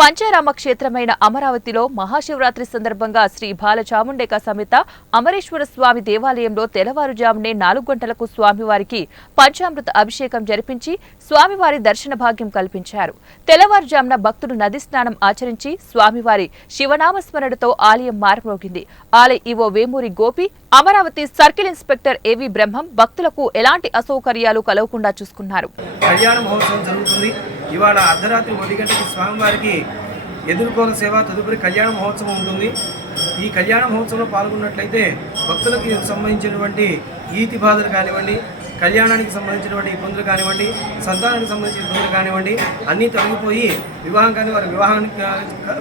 పంచారామ క్షేత్రమైన అమరావతిలో మహాశివరాత్రి సందర్భంగా శ్రీ బాలచాముండేక సమేత అమరేశ్వర స్వామి దేవాలయంలో తెల్లవారుజామునే 4 గంటలకు స్వామివారికి పంచామృత అభిషేకం జరిపించి స్వామివారి దర్శన భాగ్యం కల్పించారు. తెల్లవారుజామున భక్తులు నది స్నానం ఆచరించి స్వామివారి శివనామస్మరణతో ఆలయం మారుమోగింది. ఆలయ EO Vemuri Gopi, Amaravati circle inspector ఏవి బ్రహ్మం భక్తులకు ఎలాంటి అసౌకర్యాలు కలగకుండా చూసుకున్నారు. కళ్యాణ మహోత్సవం జరుగుతుంది. ఇవాళ అర్ధరాత్రి 1 గంటకి స్వామివారికి ఎదుర్కోల సేవ తదుపరి కళ్యాణ మహోత్సవం ఉంటుంది. ఈ కళ్యాణ మహోత్సవంలో పాల్గొన్నట్లయితే భక్తులకు సంబంధించినటువంటి ఈతి బాధలు కానివ్వండి, కళ్యాణానికి సంబంధించినటువంటి ఇబ్బందులు కానివ్వండి, సంతానానికి సంబంధించిన ఇబ్బందులు కానివ్వండి అన్నీ తొలగిపోయి వివాహం కానీ వారి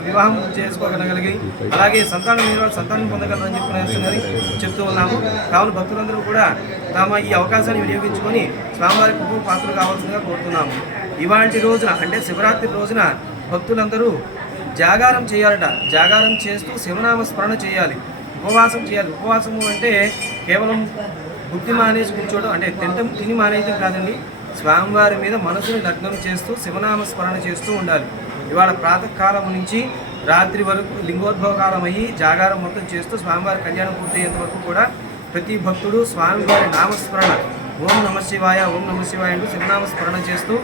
వివాహం చేసుకోగలగలిగి అలాగే సంతానం పొందగలరని చెప్పి చెప్తూ ఉన్నాము. కావున భక్తులందరూ కూడా తమ ఈ అవకాశాన్ని వినియోగించుకొని స్వామివారి కృపకు పాత్రలు కావాల్సిందిగా కోరుతున్నాము. ఇవాళ రోజున అంటే శివరాత్రి రోజున భక్తులందరూ జాగారం చేయాలట. జాగారం చేస్తూ శివనామ స్మరణ చేయాలి, ఉపవాసం చేయాలి. ఉపవాసము అంటే కేవలం బుద్ధి మానేసి కూర్చోవడం అంటే తిని మానేయడం కాదండి. స్వామివారి మీద మనసుని లగ్నం చేస్తూ శివనామ స్మరణ చేస్తూ ఉండాలి. ఇవాళ ప్రాతకాలం నుంచి రాత్రి వరకు లింగోద్భవ కాలం అయ్యి జాగారం మొత్తం చేస్తూ స్వామివారి కళ్యాణం పూర్తయ్యేంత వరకు కూడా ప్రతి భక్తుడు స్వామివారి నామస్మరణ ఓం నమ శివాయ అంటూ శివనామ స్మరణ చేస్తూ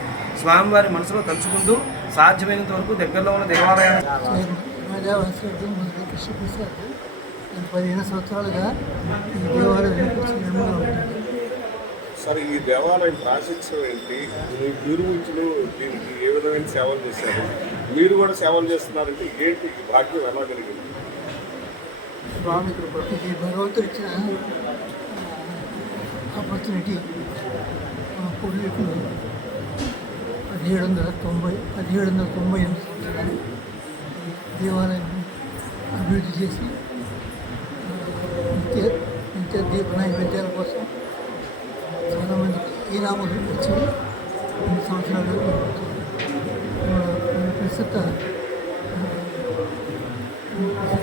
స్వామివారి మనసులో తలుచుకుంటూ సాధ్యమైనంత వరకు దగ్గరలో ఉన్న దేవాలయాన్ని 15 సంవత్సరాలుగా ఈ దేవాలయం సార్, ఈ దేవాలయం ప్రాశస్త్యం ఏంటి? మీ గురువులు దీనికి ఏ విధమైన సేవలు చేశారు? మీరు కూడా సేవలు చేస్తున్నారంటే ఏంటి ఈ భాగ్యం ఎలా జరిగింది? స్వామి ఈ భగవంతుడు ఇచ్చిన ఆపర్చునిటీ పూర్వీకులు 1798 దేవాలయం అభివృద్ధి చేసి నిత్య దీప నైవేద్యాల కోసం చాలామందికి ఈ నామం వచ్చి 2 సంవత్సరాలు ప్రస్తుత